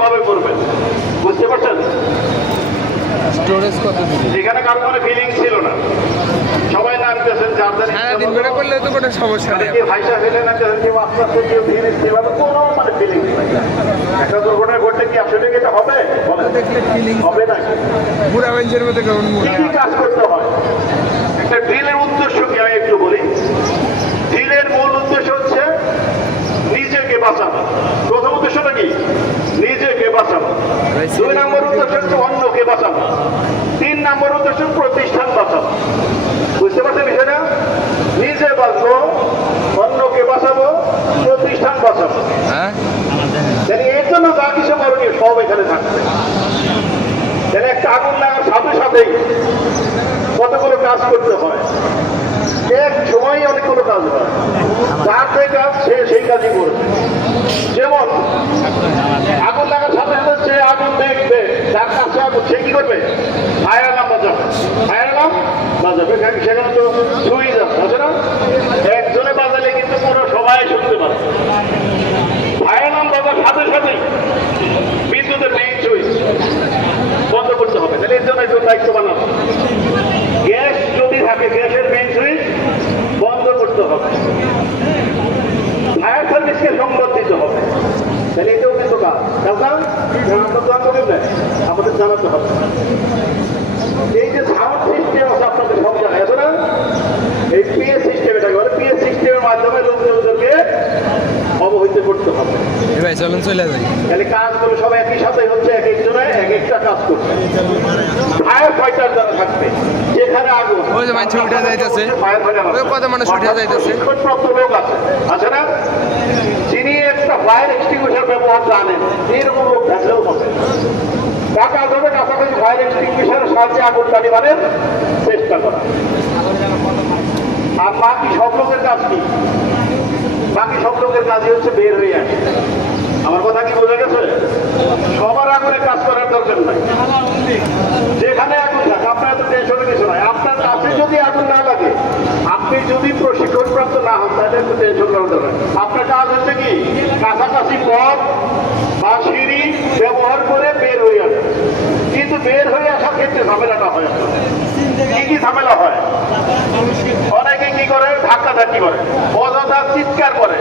সেভাবে করবেন। বুঝতে পারছেন? স্টোরেজ কত দিন? এখানে কারো কোনো ফিলিংস ছিল না, সবাই নামতেছেন সারাদিন বেড়ে করলে তো কোনো সমস্যা নেই। কেউ ভাইসা ফেলে নামতেছেন, কেউ আস্তে আস্তে, কেউ ধীরে সেভাবে কোনো মানে ফিলিংস নাই। একটা দুর্ঘটনা ঘটলে কি আসলে কি এটা হবে? বলেন, দেখলে ফিলিং হবে না। বুড়া বেঞ্চের মধ্যে কেমন মনে কি কি কাজ করতে হয়? একটা ড্রিলের উদ্দেশ্য কি আমি একটু বলি। ড্রিলের মূল উদ্দেশ্য হচ্ছে নিজেকে বাঁচানো। প্রথম উদ্দেশ্যটা কি? নিজেকে বাঁচানো। 2 নম্বর উদ্দেশ্য হচ্ছে অন্যকে বাঁচানো। 3 নম্বর উদ্দেশ্য প্রতিষ্ঠান বাঁচানো। বুঝতে পারছেন বিষয়টা? নিজে বাঁচবো, অন্যকে বাঁচাবো, প্রতিষ্ঠান বাঁচাবো। হ্যাঁ, তাহলে এর জন্য যা কিছু করণীয় সব এখানে থাকবে। তাহলে একটা আগুন লাগার সাথে সাথেই কতগুলো কাজ করতে হয়, এক সময় অনেকগুলো কাজ হয়। যার যে কাজ সে সেই কাজই করবে। যেমন আগুন লাগার সাথে সাথে সে আগুন দেখবে, যার কাছে আগুন সে কি করবে? ফায়ার অ্যালার্ম বাজাবে। ফায়ার অ্যালার্ম বাজাবে, সেখানে তো সুইচ আছে না, একজনে বাজালে কিন্তু পুরো সবাই শুনতে পারে। ফায়ার অ্যালার্ম বাজার সাথে সাথেই বিদ্যুতের মেইন সুইচ বন্ধ করতে হবে। তাহলে এর জন্য একজন দায়িত্ব বানাবো। গ্যাস যদি থাকে, গ্যাসের মেইন সুইচ বন্ধ করতে হবে। ফায়ার সার্ভিসকে সংবাদ দিতে হবে। তাহলে এটাও কিন্তু কাজ। আমাদের জানাতে হবে। এই যে সাউন্ড সিস্টেম আছে আপনাদের সব জায়গায়, আছে না? এই পিএস সিস্টেম, এটাকে বলে পিএস সিস্টেমের মাধ্যমে লোকজনদেরকে অবহিত করতে হবে। ভাই চলুন চলে যাই। তাহলে কাজগুলো সব একই সাথে হচ্ছে, এক একজনে এক একটা কাজ করছে। ফায়ার ফাইটার যারা থাকবে, যেখানে আগুন, ওই যে মানুষ উঠে যাইতেছে, ফায়ার ফাইটার ওই কত মানুষ উঠে যাইতেছে, প্রশিক্ষণপ্রাপ্ত লোক আছে, আছে না? যিনি একটা ফায়ার এক্সটিংগুইশার ব্যবহার জানেন, এরকম লোক থাকলেও হবে। টাকা দেবে, কাছাকাছি ফায়ার এক্সটিংগুইশারের সাহায্যে আগুন নিবানোর চেষ্টা করা। আর বাকি সব লোকের কাজ কি? বাকি সব লোকের কাজই হচ্ছে বের হয়ে আসে। আমার কথা কি বোঝা গেছে? সবার আগুনে কাজ করার দরকার নাই। যেখানে আগুন থাকে আপনার এত টেনশনের কিছু নাই। আপনার কাছে যদি আগুন না লাগে, আপনি যদি প্রশিক্ষণপ্রাপ্ত না হন, তাহলে একটু টেনশন করার দরকার। আপনার কাজ হচ্ছে কি? কাছাকাছি পথ বা সিঁড়ি ব্যবহার করে বের হয়ে আসে। কিন্তু বের হয়ে আসার ক্ষেত্রে ঝামেলাটা হয়। কি কি ঝামেলা হয়? অনেকে কি করে? ধাক্কাধাক্কি করে, অযথা চিৎকার করে,